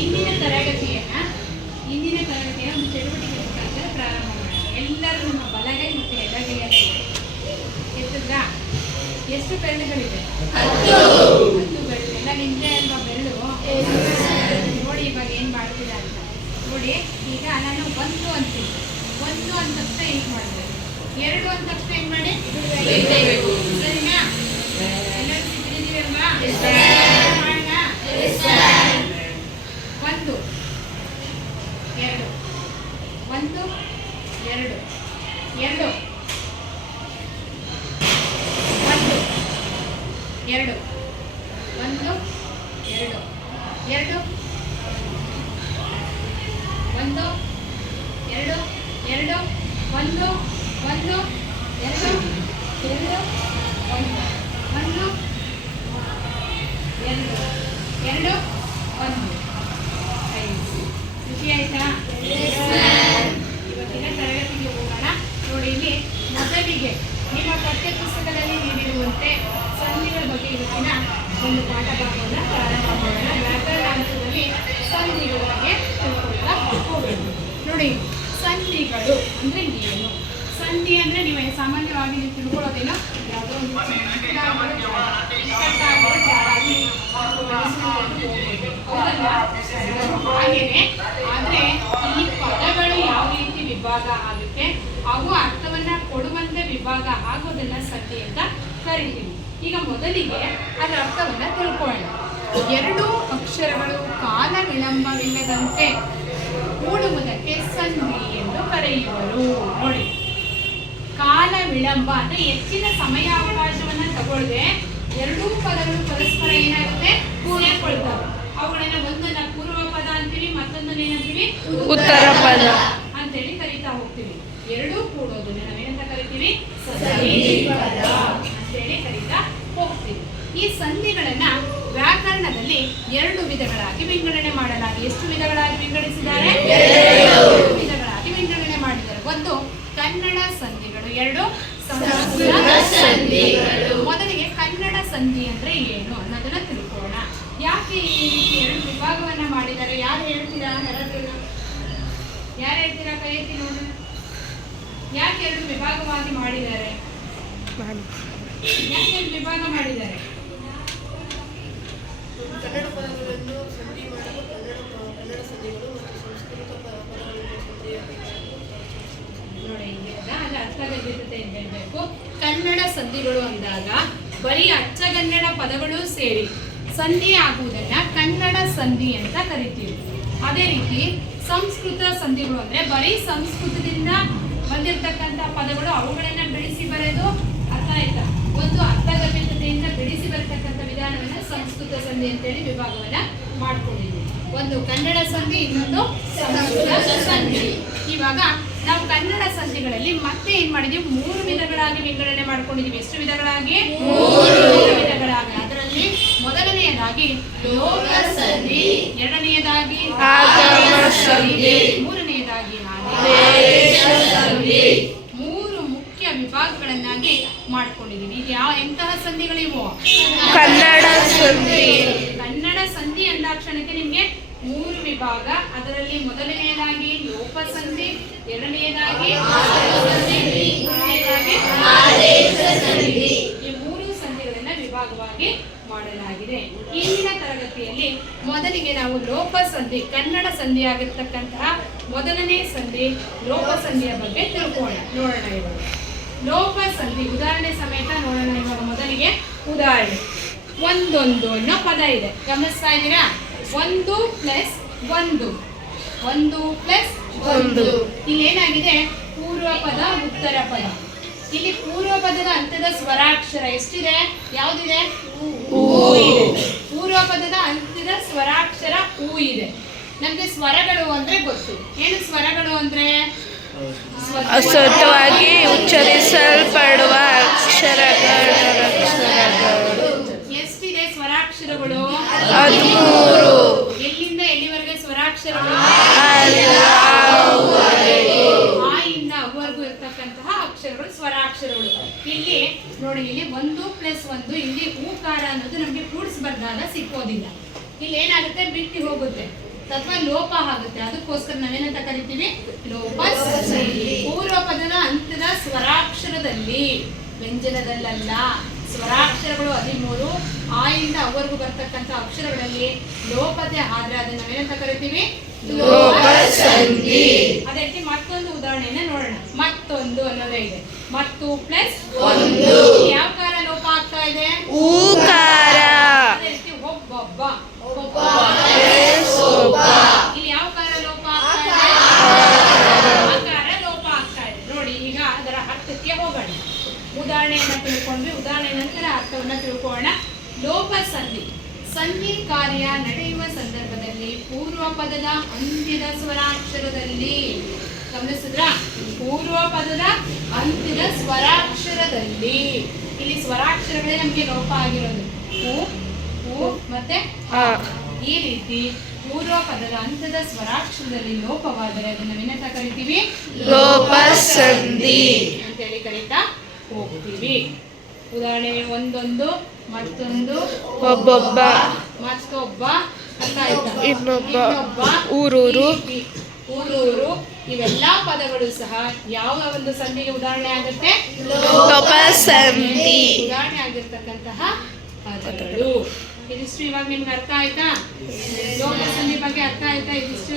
ಇಂದಿನ ತರಗತಿಯನ್ನು ಒಂದು ಚಟುವಟಿಕೆ ಮುಖಾಂತರ ಪ್ರಾರಂಭ ಮಾಡೋಣ. ಎಲ್ಲರೂ ನಮ್ಮ ಬಲಗೈ ಮತ್ತು ಎಡಗೈಯಲ್ಲಿ ಎತ್ತಿದ್ರಾ? ಎಷ್ಟು ಬೆರಳುಗಳಿವೆ? 10 ಬೆರಳು. ಎಲ್ಲ ನಿಂತೆ ಅಲ್ವಾ ಬೆರಳು? ನೋಡಿ ಇವಾಗ ಏನು ಮಾಡ್ತೀರಾ ಅಂತ ನೋಡಿ. ಈಗ ನಾನು 1 ಅಂತೀನಿ. 1 ಅಂದ ತಕ್ಷಣ ಏನು ಮಾಡಿದೆ? 2 ಅಂದ ತಕ್ಷಣ ಏನು ಮಾಡಿ? ಸರಿನಾ? ಎಲ್ಲರೂ ಸಿದ್ಧಿದ್ದೀವಿ ಅಲ್ವಾ? ಮಾಡೋಣ. 1 2 1 2 2 1 2 1 2 2 1 2 2 1 2 1 1 2 2 1 2 2 1 ಖುಷಿ ಆಯ್ತಾ? ಇವತ್ತಿನ ತರಗತಿಗೆ ಹೋಗೋಣ. ನೋಡಿ, ಇಲ್ಲಿ ಮೊದಲಿಗೆ ನಿಮ್ಮ ಪಠ್ಯ ಪುಸ್ತಕದಲ್ಲಿ ನೀಡಿರುವಂತೆ ಸಂಧಿಗಳ ಬಗ್ಗೆ ಇವತ್ತಿನ ಒಂದು ಪಾಠ ಭಾಗವನ್ನು ಪ್ರಾರಂಭ ಮಾಡೋಣ. ವ್ಯಾಕರಣ ಹಂತದಲ್ಲಿ ಸಂಧಿಗಳ ಬಗ್ಗೆ ತಿಳ್ಕೊಳ್ತಾ ಹೋಗೋಣ. ನೋಡಿ, ಸಂಧಿಗಳು ಅಂದರೆ ಏನು? ಸಂಧಿ ಅಂದರೆ ನೀವು ಸಾಮಾನ್ಯವಾಗಿ ನೀವು ತಿಳ್ಕೊಳ್ಳೋದೇನೋ ಯಾವುದೋ ಒಂದು ಹಾಗೇನೆ. ಆದರೆ ಈ ಪದಗಳು ಯಾವ ರೀತಿ ವಿಭಾಗ ಆಗುತ್ತೆ, ಅವು ಅರ್ಥವನ್ನ ಕೊಡುವಂತೆ ವಿಭಾಗ ಆಗೋದನ್ನ ಸಂಧಿ ಅಂತ ಕರಿತೀವಿ. ಈಗ ಮೊದಲಿಗೆ ಅದರ ಅರ್ಥವನ್ನ ತಿಳ್ಕೊಳ್ಳೋಣ. 2 ಅಕ್ಷರಗಳು ಕಾಲ ವಿಳಂಬವಿಲ್ಲದಂತೆ ಕೂಡುವುದಕ್ಕೆ ಸಂಧಿ ಎಂದು ಕರೆಯುವರು. ನೋಡಿ, ಕಾಲ ವಿಳಂಬ ಅಂದ್ರೆ ಹೆಚ್ಚಿನ ಸಮಯಾವಕಾಶವನ್ನ ತಗೊಳ್ಳದೆ 2 ಪದಗಳು ಪರಸ್ಪರ ಏನಾಗುತ್ತೆ? ಸೇರ್ಕೊಳ್ತಾವೆ. ಅವುಗಳನ್ನ ಒಂದನ್ನ ಪೂರ್ವ ಪದ ಅಂತೀವಿ, ಮತ್ತೊಂದನ್ನ ಏನಂತೀವಿ? ಉತ್ತರ ಪದ ಅಂತೇಳಿ ಕರಿತಾ ಹೋಗ್ತೀವಿ. 2 ಕೂಡೋದನ್ನ ನಾವೇನಂತ ಕರಿತೀವಿ? ಸಂಧಿ ಪದ ಅಂತೇಳಿ ಕರಿತಾ ಹೋಗ್ತೀವಿ. ಈ ಸಂಧಿಗಳನ್ನ ವ್ಯಾಕರಣದಲ್ಲಿ 2 ವಿಧಗಳಾಗಿ ವಿಂಗಡಣೆ ಮಾಡಲಾಗಿದೆ. ಎಷ್ಟು ವಿಧಗಳಾಗಿ ವಿಂಗಡಿಸಿದ್ದಾರೆ? 2 ವಿಧಗಳಾಗಿ ವಿಂಗಡಣೆ ಮಾಡಿದ್ದಾರೆ. 1 ಕನ್ನಡ ಸಂಧಿಗಳು, 2 ಸಂಸ್ಕೃತ ಸಂಧಿಗಳು. ಮೊದಲಿಗೆ ಕನ್ನಡ ಸಂಧಿ ಅಂದ್ರೆ ಏನು ಅನ್ನೋದನ್ನ ತಿಳ್ಕೊಳ್ಳೋಣ. ಯಾಕೆ ಈ ರೀತಿ 2 ವಿಭಾಗವನ್ನ ಮಾಡಿದ್ದಾರೆ? ಯಾರು ಹೇಳ್ತೀರಾ? ಯಾರು ಹೇಳ್ತೀರಾ? ಕೈ ಎತ್ತಿ ನೋಡೋಣ. ಯಾಕೆ 2 ವಿಭಾಗವಾಗಿ ಮಾಡಿದ್ದಾರೆ? ಯಾಕೆ 2 ವಿಭಾಗ ಮಾಡಿದ್ದಾರೆ? ಕನ್ನಡ ಪದಗಳನ್ನು ಸಂಧಿ ಮಾಡಲು ಕನ್ನಡ ಸಂಧಿಗಳು ಮತ್ತು ಸಂಸ್ಕೃತ ಪದಗಳನ್ನು ಸಂಧಿ ನೋಡಿ, ಅದು ಅರ್ಥಗರ್ಭಿತತೆ ಅಂತ ಹೇಳ್ಬೇಕು. ಕನ್ನಡ ಸಂಧಿಗಳು ಅಂದಾಗ ಬರೀ ಅಚ್ಚಗನ್ನಡ ಪದಗಳು ಸೇರಿ ಸಂಧಿ ಆಗುವುದನ್ನ ಕನ್ನಡ ಸಂಧಿ ಅಂತ ಕರಿತೀವಿ. ಅದೇ ರೀತಿ ಸಂಸ್ಕೃತ ಸಂಧಿಗಳು ಅಂದ್ರೆ ಬರೀ ಸಂಸ್ಕೃತದಿಂದ ಬಂದಿರತಕ್ಕಂಥ ಪದಗಳು ಅವುಗಳನ್ನ ಬಿಡಿಸಿ ಬರೆದು, ಅರ್ಥ ಆಯ್ತಾ, ಒಂದು ಅರ್ಥಗರ್ಭಿತತೆಯಿಂದ ಬಿಡಿಸಿ ಬರತಕ್ಕಂಥ ವಿಧಾನವನ್ನ ಸಂಸ್ಕೃತ ಸಂಧಿ ಅಂತೇಳಿ ವಿಭಾಗವನ್ನ ಮಾಡ್ಕೊಂಡಿದ್ದೀವಿ. ಒಂದು ಕನ್ನಡ ಸಂಧಿ, ಇನ್ನೊಂದು ಸಂಸ್ಕೃತ ಸಂಧಿ. ಇವಾಗ ನಾವು ಕನ್ನಡ ಸಂಧಿಗಳಲ್ಲಿ ಮತ್ತೆ ಏನ್ ಮಾಡಿದೀವಿ? 3 ವಿಧಗಳಾಗಿ ವಿಂಗಡಣೆ ಮಾಡ್ಕೊಂಡಿದೀವಿ. ಎಷ್ಟು ವಿಧಗಳಾಗಿ? 3 ವಿಧಗಳಾಗಿ. ಅದರಲ್ಲಿ ಮೊದಲನೆಯದಾಗಿ ಲೋಕ ಸಂಧಿ, ಎರಡನೆಯದಾಗಿ ಆಗಮ ಸಂಧಿ, ಮೂರನೆಯದಾಗಿ ಆದೇಶ ಸಂಧಿ. 3 ಮುಖ್ಯ ವಿಭಾಗಗಳನ್ನಾಗಿ ಮಾಡ್ಕೊಂಡಿದೀವಿ. ಇದು ಎಂತಹ ಸಂಧಿಗಳಿವು? ಕನ್ನಡ ಸಂಧಿ. ಕನ್ನಡ ಸಂಧಿ ಅಂದಾಕ್ಷಣಕ್ಕೆ ನಿಮ್ಗೆ 3 ವಿಭಾಗ. ಅದರಲ್ಲಿ ಮೊದಲನೆಯದಾಗಿ ಲೋಪ ಸಂಧಿ, ಎರಡನೆಯದಾಗಿ ಮೂರನೆಯದಾಗಿ ಆದೇಶ ಸಂಧಿ. ಈ 3 ಸಂಧಿಗಳನ್ನ ವಿಭಾಗವಾಗಿ ಮಾಡಲಾಗಿದೆ. ಇಂದಿನ ತರಗತಿಯಲ್ಲಿ ಮೊದಲಿಗೆ ನಾವು ಲೋಪ ಸಂಧಿ, ಕನ್ನಡ ಸಂಧಿ ಆಗಿರ್ತಕ್ಕಂತಹ ಮೊದಲನೇ ಸಂಧಿ ಲೋಪ ಸಂಧಿಯ ಬಗ್ಗೆ ತಿಳ್ಕೊಳ್ಳೋಣ. ನೋಡೋಣ ಇವಾಗ ಲೋಪ ಸಂಧಿ ಉದಾಹರಣೆ ಸಮೇತ ನೋಡೋಣ. ಇವಾಗ ಮೊದಲಿಗೆ ಉದಾಹರಣೆ. ಒಂದೊಂದು ಅನ್ನೋ ಪದ ಇದೆ, ಗಮನಿಸ್ತಾ ಇದ್ದೀರಾ? 1 + 1 1 + 1. ಇಲ್ಲೇನಾಗಿದೆ? ಪೂರ್ವ ಪದ, ಉತ್ತರ ಪದ. ಇಲ್ಲಿ ಪೂರ್ವ ಪದದ ಅಂತ್ಯದ ಸ್ವರಾಕ್ಷರ ಎಷ್ಟಿದೆ? ಯಾವುದಿದೆ? ಊ ಇದೆ. ಪೂರ್ವ ಪದದ ಅಂತ್ಯದ ಸ್ವರಾಕ್ಷರ ಊ ಇದೆ. ನಮ್ಗೆ ಸ್ವರಗಳು ಅಂದ್ರೆ ಗೊತ್ತು. ಏನು ಸ್ವರಗಳು ಅಂದ್ರೆ? ಸ್ವತಃವಾಗಿ ಉಚ್ಚರಿಸಲ್ಪಡುವ ಅಕ್ಷರಗಳು. ಎಷ್ಟಿದೆ ಸ್ವರಾಕ್ಷರಗಳು? 13. ಎಲ್ಲಿಂದ ಎಲ್ಲಿವರೆಗೆ ಸ್ವರಾಕ್ಷರಗಳು? ಆಯಿಂದ ಅವರೆಗೂ ಇರ್ತಕ್ಕಂತಹ ಅಕ್ಷರಗಳು ಸ್ವರಾಕ್ಷರಗಳು. ಇಲ್ಲಿ ನೋಡಿ, ಇಲ್ಲಿ 1 + 1, ಇಲ್ಲಿ ಊಕಾರ ಅನ್ನೋದು ನಮಗೆ ಕೂಡಿಸಿ ಬರ್ದಾಗ ಸಿಕ್ಕೋದಿಲ್ಲ. ಇಲ್ಲಿ ಏನಾಗುತ್ತೆ? ಬಿಟ್ಟು ಹೋಗುತ್ತೆ. ಅಥವಾ ಲೋಪ ಆಗುತ್ತೆ. ಅದಕ್ಕೋಸ್ಕರ ನಾವೇನಂತ ಕರಿತೀವಿ? ಲೋಪ ಸಂಧಿ. ಪೂರ್ವ ಪದದ ಅಂತ್ಯದ ಸ್ವರಾಕ್ಷರದಲ್ಲಿ, ವ್ಯಂಜನದಲ್ಲ. ಸ್ವರಾಕ್ಷರಗಳು 13, ಆ ಇಂದ ಅವರೆಗೂ ಬರ್ತಕ್ಕಂಥ ಅಕ್ಷರಗಳಲ್ಲಿ ಲೋಪತೆ ಆದ್ರೆ ಅದನ್ನ ನಾವೇನಂತ ಕರಿತೀವಿ? ಲೋಪ ಸಂಧಿ. ಅದೇ ರೀತಿ ಮತ್ತೊಂದು ಉದಾಹರಣೆಯನ್ನ ನೋಡೋಣ. ಮತ್ತೊಂದು ಅನ್ನೋದೇ ಇದೆ. ಮತ್ತು ಪ್ಲಸ್ ಒಂದು. ಯಾವ ಕಾರ ಲೋಪ ಆಗ್ತಾ ಇದೆ? ಊಕಾರ. ಅದೇ ರೀತಿ ಒಬ್ಬೊಬ್ಬ. ಇಲ್ಲಿ ಯಾವ ಕಾರ ಲೋಪ ಆಗ್ತಾ ಇದೆ? ಆಕಾರ ಲೋಪ ಆಗ್ತಾ ಇದೆ. ನೋಡಿ, ಈಗ ಅದರ ಅರ್ಥಕ್ಕೆ ಹೋಗೋಣ. ಉದಾಹರಣೆಯನ್ನ ತಿಳ್ಕೊಂಡ್ವಿ. ಉದಾಹರಣೆ ನಂತರ ಅರ್ಥವನ್ನ ತಿಳ್ಕೊಳ್ಳೋಣ. ಲೋಪ ಸಂಧಿ. ಸಂಧಿ ಕಾರ್ಯ ನಡೆಯುವ ಸಂದರ್ಭದಲ್ಲಿ ಪೂರ್ವ ಪದದ ಅಂತ್ಯದ ಸ್ವರಾಕ್ಷರದಲ್ಲಿ, ಗಮನಿಸಿದ್ರ? ಪೂರ್ವ ಪದದ ಅಂತ್ಯದ ಸ್ವರಾಕ್ಷರದಲ್ಲಿ. ಇಲ್ಲಿ ಸ್ವರಾಕ್ಷರಗಳೇ ನಮಗೆ ಲೋಪ ಆಗಿರೋದು. ಉ ಮತ್ತೆ ಆ. ಈ ರೀತಿ ಪೂರ್ವ ಪದದ ಅಂತ್ಯದ ಸ್ವರಾಕ್ಷರದಲ್ಲಿ ಲೋಪವಾದರೆ ಅದನ್ನ ಏನಂತ ಕರಿತೀವಿ? ಲೋಪ ಸಂಧಿ ಅಂತೇಳಿ ಕರೀತಾ ಹೋಗ್ತೀವಿ. ಉದಾಹರಣೆ ಒಂದೊಂದು, ಮತ್ತೊಂದು, ಒಬ್ಬೊಬ್ಬ, ಮತ್ತೊಬ್ಬ, ಇನ್ನೊಬ್ಬ, ಊರೂರು, ಊರೂರು. ಇವೆಲ್ಲಾ ಪದಗಳು ಸಹ ಯಾವ ಒಂದು ಸಂಧಿಗೆ ಉದಾಹರಣೆ ಆಗುತ್ತೆ? ಲೋಪ ಸಂಧಿ. ಉದಾಹರಣೆ ಆಗಿರ್ತಕ್ಕಂತಹ ಪದಗಳು. ಇದಿಷ್ಟು ಇವಾಗ ನಿಮ್ಗೆ ಅರ್ಥ ಆಯ್ತಾ? ಲೋಪ ಸಂಧಿ ಬಗ್ಗೆ ಅರ್ಥ ಆಯ್ತಾ? ಇದಿಷ್ಟು